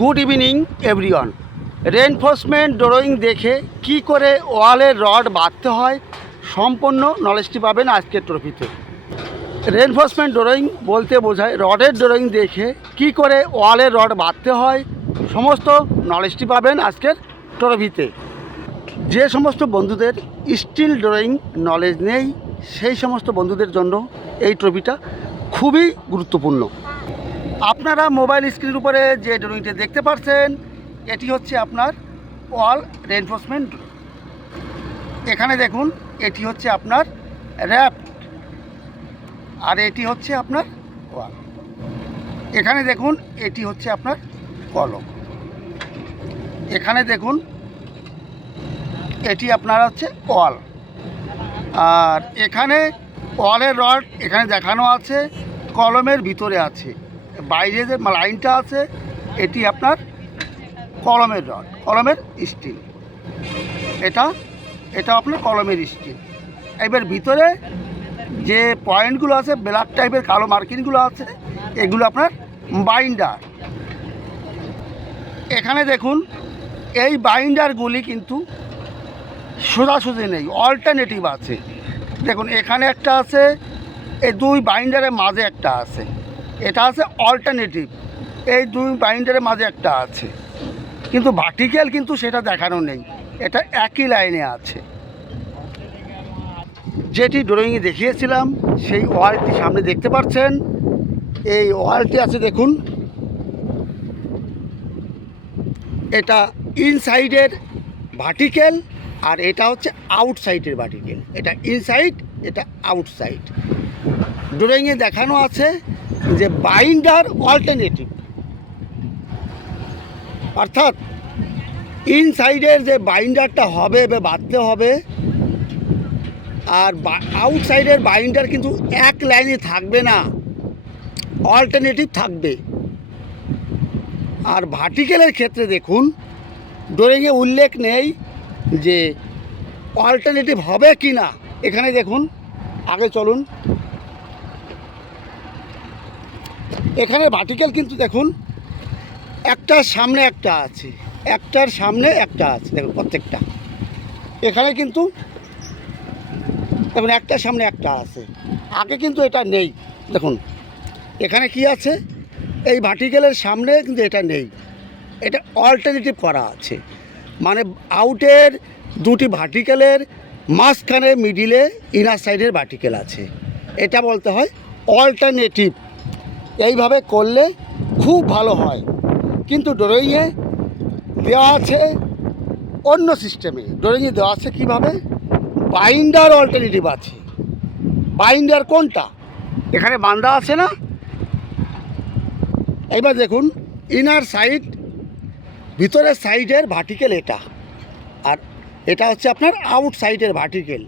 Good evening everyone. Reinforcement drawing দেখে কি করে ওয়ালের রড বাঁধতে হয় সম্পূর্ণ নলেজটি পাবেন আজকের ট্রফিতে। রেনফোর্সমেন্ট ড্রয়িং বলতে বোঝায় রডের ড্রয়িং দেখে কি করে ওয়ালের রড বাঁধতে হয় সমস্ত নলেজটি পাবেন আজকের ট্রফিতে। যে সমস্ত বন্ধুদের স্টিল ড্রয়িং নলেজ নেই সেই সমস্ত বন্ধুদের জন্য এই ট্রফিটা খুবই গুরুত্বপূর্ণ। আপনারা মোবাইল স্ক্রিনের উপরে যে ড্রয়িংটা দেখতে পাচ্ছেন এটি হচ্ছে আপনার ওয়াল রেনফোর্সমেন্ট। এখানে দেখুন এটি হচ্ছে আপনার র্যাপ আর এটি হচ্ছে আপনার ওয়াল। এখানে দেখুন এটি হচ্ছে আপনার কলম। এখানে দেখুন এটি আপনার হচ্ছে ওয়াল। আর এখানে ওয়ালের রড এখানে দেখানো আছে, কলমের ভিতরে আছে, বাইরে যে লাইনটা আছে এটি আপনার কলমের রড, কলমের স্টিল। এটা আপনার কলমের স্টিল। এবার ভিতরে যে পয়েন্টগুলো আছে ব্ল্যাক টাইপের কালো মার্কিংগুলো আছে এগুলো আপনার বাইন্ডার। এখানে দেখুন এই বাইন্ডারগুলি কিন্তু সোজাসুজি নেই, অল্টারনেটিভ আছে। দেখুন এখানে একটা আছে, এই দুই বাইন্ডারের মাঝে একটা আছে, এটা আছে অল্টারনেটিভ। এই দুই বাইন্ডারের মাঝে একটা আছে, কিন্তু ভার্টিক্যাল কিন্তু সেটা দেখানো নেই, এটা একই লাইনে আছে। যেটি ড্রয়িংয়ে দেখিয়েছিলাম সেই ওয়ালটি সামনে দেখতে পাচ্ছেন। এই ওয়ালটি আছে দেখুন, এটা ইনসাইডের ভার্টিক্যাল আর এটা হচ্ছে আউটসাইডের ভার্টিক্যাল। এটা ইনসাইড, এটা আউটসাইড। ড্রয়িংয়ে দেখানো আছে যে বাইন্ডার অল্টারনেটিভ, অর্থাৎ ইনসাইডের যে বাইন্ডারটা হবে বা বাঁধতে হবে আর আউটসাইডের বাইন্ডার কিন্তু এক লাইনে থাকবে না, অল্টারনেটিভ থাকবে। আর ভার্টিক্যালের ক্ষেত্রে দেখুন ড্রয়িংয়ে উল্লেখ নেই যে অল্টারনেটিভ হবে কি না। এখানে দেখুন, আগে চলুন, এখানে ভার্টিক্যাল কিন্তু দেখুন একটার সামনে একটা আছে, একটার সামনে একটা আছে, দেখুন প্রত্যেকটা। এখানে কিন্তু দেখুন একটার সামনে একটা আছে, আগে কিন্তু এটা নেই। দেখুন এখানে কি আছে, এই ভার্টিক্যালের সামনে কিন্তু এটা নেই, এটা অল্টারনেটিভ করা আছে। মানে আউটের দুটি ভার্টিক্যালের মাঝখানে মিডিলে ইনার সাইডের ভার্টিক্যাল আছে, এটা বলতে হয় অল্টারনেটিভ। এইভাবে করলে খুব ভালো হয়, কিন্তু ড্রয়িংয়ে দেওয়া আছে অন্য সিস্টেমে। ড্রয়িংয়ে দেওয়া আছে কীভাবে, বাইন্ডার অল্টারনেটিভ আছে। বাইন্ডার কোনটা, এখানে বাঁধা আছে না। এইবার দেখুন ইনার সাইড, ভিতরের সাইডের ভার্টিক্যাল এটা, আর এটা হচ্ছে আপনার আউট সাইডের ভার্টিক্যাল।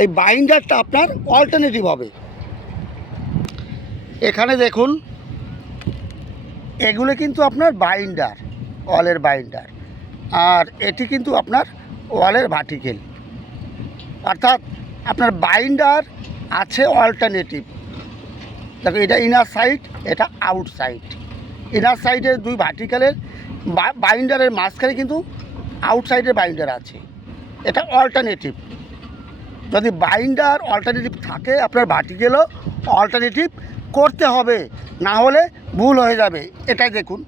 এই বাইন্ডারটা আপনার অল্টারনেটিভ হবে। এখানে দেখুন এগুলো কিন্তু আপনার বাইন্ডার, ওয়ালের বাইন্ডার, আর এটি কিন্তু আপনার ওয়ালের ভার্টিক্যাল। অর্থাৎ আপনার বাইন্ডার আছে অল্টারনেটিভ। দেখো এটা ইনার সাইড, এটা আউট সাইড। ইনার সাইডের দুই ভার্টিক্যালের বাইন্ডারের মাঝখানে কিন্তু আউটসাইডের বাইন্ডার আছে, এটা অল্টারনেটিভ। যদি বাইন্ডার অল্টারনেটিভ থাকে আপনার ভার্টিক্যালও অল্টারনেটিভ করতে হবে, না হলে ভুল হয়ে যাবে। এটাই দেখুন,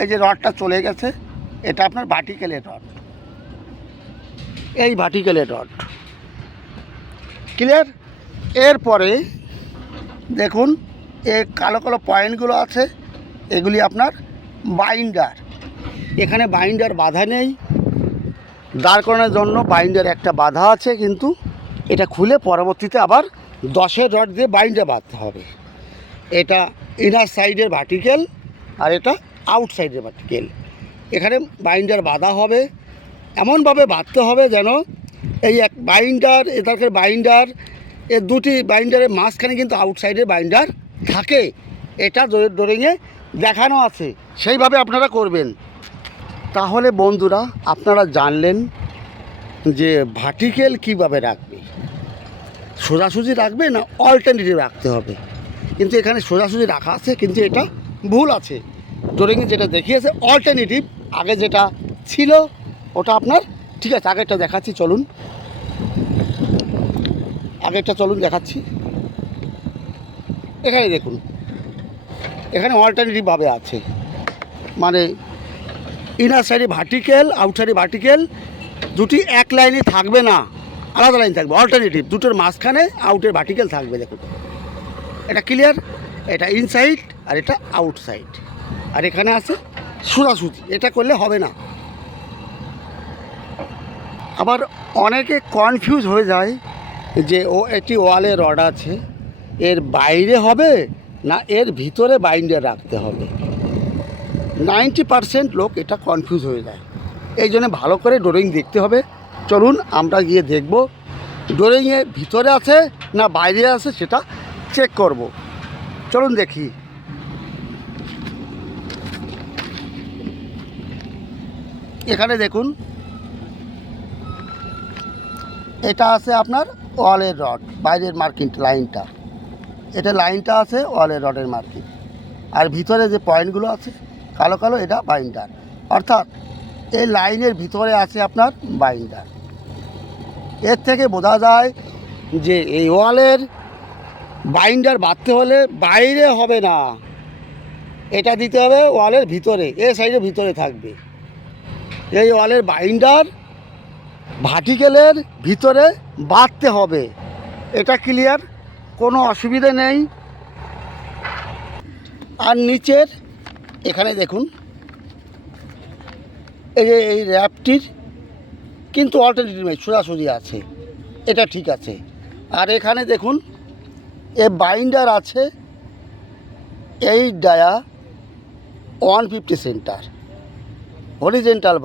এই যে রডটা চলে গেছে, এটা আপনার ভার্টিক্যালের রড, এই ভার্টিক্যালের রড। ক্লিয়ার? এরপরে দেখুন এই কালো কালো পয়েন্টগুলো আছে, এগুলি আপনার বাইন্ডার। এখানে বাইন্ডার বাধা নেই, দাঁড় করানোর জন্য বাইন্ডার একটা বাধা আছে, কিন্তু এটা খুলে পরবর্তীতে আবার 10-এর রড দিয়ে বাইন্ডার বাঁধতে হবে। এটা ইনার সাইডের ভার্টিক্যাল আর এটা আউটসাইডের ভার্টিক্যাল। এখানে বাইন্ডার বাঁধা হবে, এমনভাবে বাঁধতে হবে যেন এই এক বাইন্ডার, এটাকে বাইন্ডার, এর দুটি বাইন্ডারের মাঝখানে কিন্তু আউটসাইডের বাইন্ডার থাকে। এটা ড্রয়িংয়ে দেখানো আছে, সেইভাবে আপনারা করবেন। তাহলে বন্ধুরা আপনারা জানলেন যে ভার্টিক্যাল কীভাবে রাখবে, সোজাসুজি রাখবে না অল্টারনেটিভ রাখতে হবে। কিন্তু এখানে সোজাসুজি রাখা আছে, কিন্তু এটা ভুল আছে। ড্রয়িংয়ে যেটা দেখিয়েছে অল্টারনেটিভ, আগে যেটা ছিল ওটা আপনার ঠিক আছে। আগেরটা দেখাচ্ছি চলুন, আগেরটা চলুন দেখাচ্ছি। এখানে দেখুন, এখানে অল্টারনেটিভভাবে আছে, মানে ইনার সাইডে ভার্টিক্যাল, আউট সাইডে ভার্টিক্যাল, দুটি এক লাইনে থাকবে না, আলাদা লাইন থাকবে। অল্টারনেটিভ দুটোর মাঝখানে আউটের ভার্টিক্যাল থাকবে। দেখুন এটা ক্লিয়ার, এটা ইনসাইড আর এটা আউটসাইড, আর এখানে আছে সোজাসুজি। এটা করলে হবে না। আবার অনেকে কনফিউজ হয়ে যায় যে একটি ওয়ালে রড আছে, এর বাইরে হবে না এর ভিতরে বাইন্ডার রাখতে হবে। 90% লোক এটা কনফিউজ হয়ে যায়। এই জন্য ভালো করে ড্রয়িং দেখতে হবে। চলুন আমরা গিয়ে দেখব ড্রয়িংয়ে ভিতরে আছে না বাইরে আছে, সেটা চেক করব। চলুন দেখি। এখানে দেখুন, এটা আছে আপনার ওয়ালের রড, বাইরের মার্কিং লাইনটা, এটা লাইনটা আছে ওয়ালের রডের মার্কিং, আর ভিতরে যে পয়েন্টগুলো আছে কালো কালো, এটা বাইন্ডার। অর্থাৎ এই লাইনের ভিতরে আছে আপনার বাইন্ডার। এর থেকে বোঝা যায় যে এই ওয়ালের বাইন্ডার বাঁধতে হলে বাইরে হবে না, এটা দিতে হবে ওয়ালের ভিতরে, এ সাইডের ভিতরে থাকবে। এই ওয়ালের বাইন্ডার ভার্টিক্যালের ভিতরে বাঁধতে হবে। এটা ক্লিয়ার, কোনো অসুবিধে নেই। আর নিচের এখানে দেখুন, এই যে এই র্যাপটির কিন্তু অল্টারনেটিভ নেই, সোজাসুজি আছে, এটা ঠিক আছে। আর এখানে দেখুন এ বাইন্ডার আছে, এই ডায়া 150 সেন্টার, হরিজেন্টাল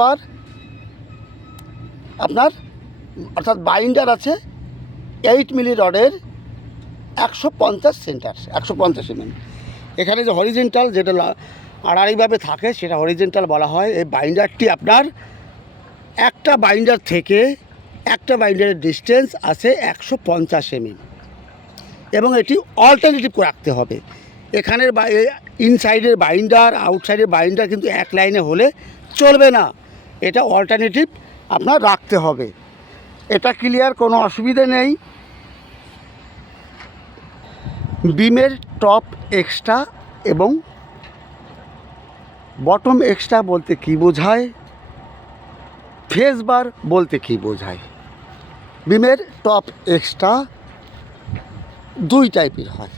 বার আপনার, অর্থাৎ বাইন্ডার আছে 8 মিলি রডের 150 সেন্টার, 150 mm। এখানে যে হরিজেন্টাল যেটা আড়াআড়িভাবে থাকে সেটা হরিজেন্টাল বলা হয়। এই বাইন্ডারটি আপনার একটা বাইন্ডার থেকে একটা বাইন্ডারের ডিস্টেন্স আছে 150 mm, এবং এটি অল্টারনেটিভ রাখতে হবে। এখানের ইনসাইডের বাইন্ডার আউটসাইডের বাইন্ডার কিন্তু এক লাইনে হলে চলবে না, এটা অল্টারনেটিভ আপনার রাখতে হবে। এটা ক্লিয়ার, কোনো অসুবিধে নেই। বিমের টপ এক্সট্রা এবং বটম এক্সট্রা বলতে কি বোঝায়, ফেস বার বলতে কি বোঝায়। বিমের টপ এক্সট্রা দুই টাইপের হয়,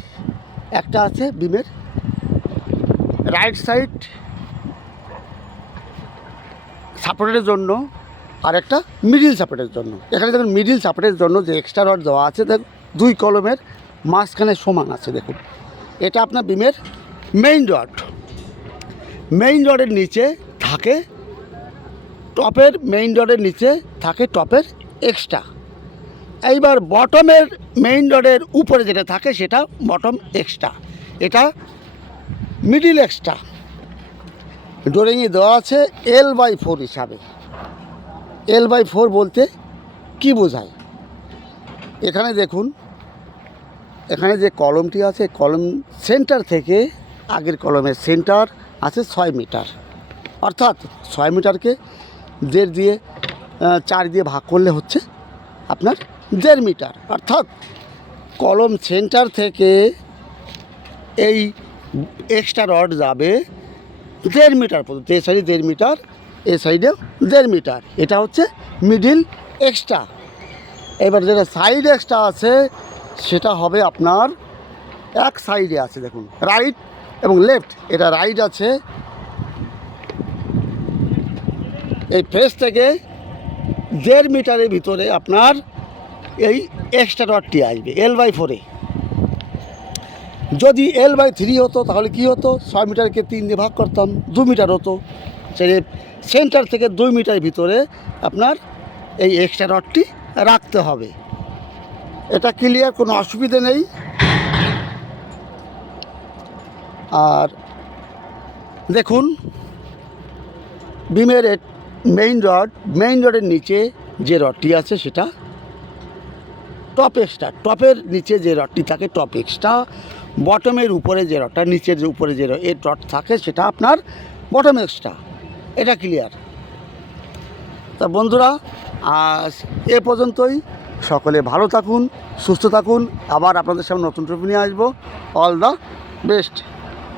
একটা আছে বিমের রাইট সাইড সাপোর্টের জন্য, আর একটা মিডিল সাপোর্টের জন্য। এখানে দেখুন মিডিল সাপোর্টের জন্য যে এক্সট্রা রড দেওয়া আছে, দেখুন দুই কলমের মাঝখানে সমান আছে। দেখুন এটা আপনার বিমের মেইন রড। মেইন রডের নিচে থাকে টপের, মেইন রডের নিচে থাকে টপের এক্সট্রা। এইবার বটমের মেইন রডের উপরে যেটা থাকে সেটা বটম এক্সট্রা, এটা মিডিল এক্সট্রা। ড্রয়িংয়ে দেওয়া আছে L/4 হিসাবে। L/4 বলতে কি বোঝায়, এখানে দেখুন, এখানে যে কলমটি আছে কলম সেন্টার থেকে আগের কলমের সেন্টার আছে 6 মিটার, অর্থাৎ 6 মিটারকে 1.5 দিয়ে 4 দিয়ে ভাগ করলে হচ্ছে আপনার 1.5 মিটার। অর্থাৎ কলম সেন্টার থেকে এই এক্সট্রা রড যাবে 1.5 মিটার পর্যন্ত, এই সাইডে 1.5 মিটার, এই সাইডে 1.5 মিটার। এটা হচ্ছে মিডিল এক্সট্রা। এবার যেটা সাইড এক্সট্রা আছে সেটা হবে আপনার এক সাইডে আছে, দেখুন রাইট এবং লেফট। এটা রাইট আছে, এই ফেস থেকে 1.5 মিটারের ভিতরে আপনার এই এক্সট্রা রডটি আসবে L/4-এ। যদি L/3 হতো তাহলে কি হতো, 6 মিটারকে 3 দিয়ে ভাগ করতাম, 2 মিটার হতো। সেই সেন্টার থেকে 2 মিটারের ভিতরে আপনার এই এক্সট্রা রডটি রাখতে হবে। এটা ক্লিয়ার, কোনো অসুবিধে নেই। আর দেখুন বিমের মেইন রডের নিচে যে রডটি আছে সেটা টপ এক্সট্রা, টপের নিচে যে রডটি থাকে টপ এক্সট্রা, বটমের উপরে যে রডটা, নিচের যে উপরে যে এর রড থাকে সেটা আপনার বটম এক্সট্রা। এটা ক্লিয়ার? তা বন্ধুরা, আজ এ পর্যন্তই। সকলে ভালো থাকুন, সুস্থ থাকুন। আবার আপনাদের সামনে নতুন ট্রফি নিয়ে আসবো। All the best.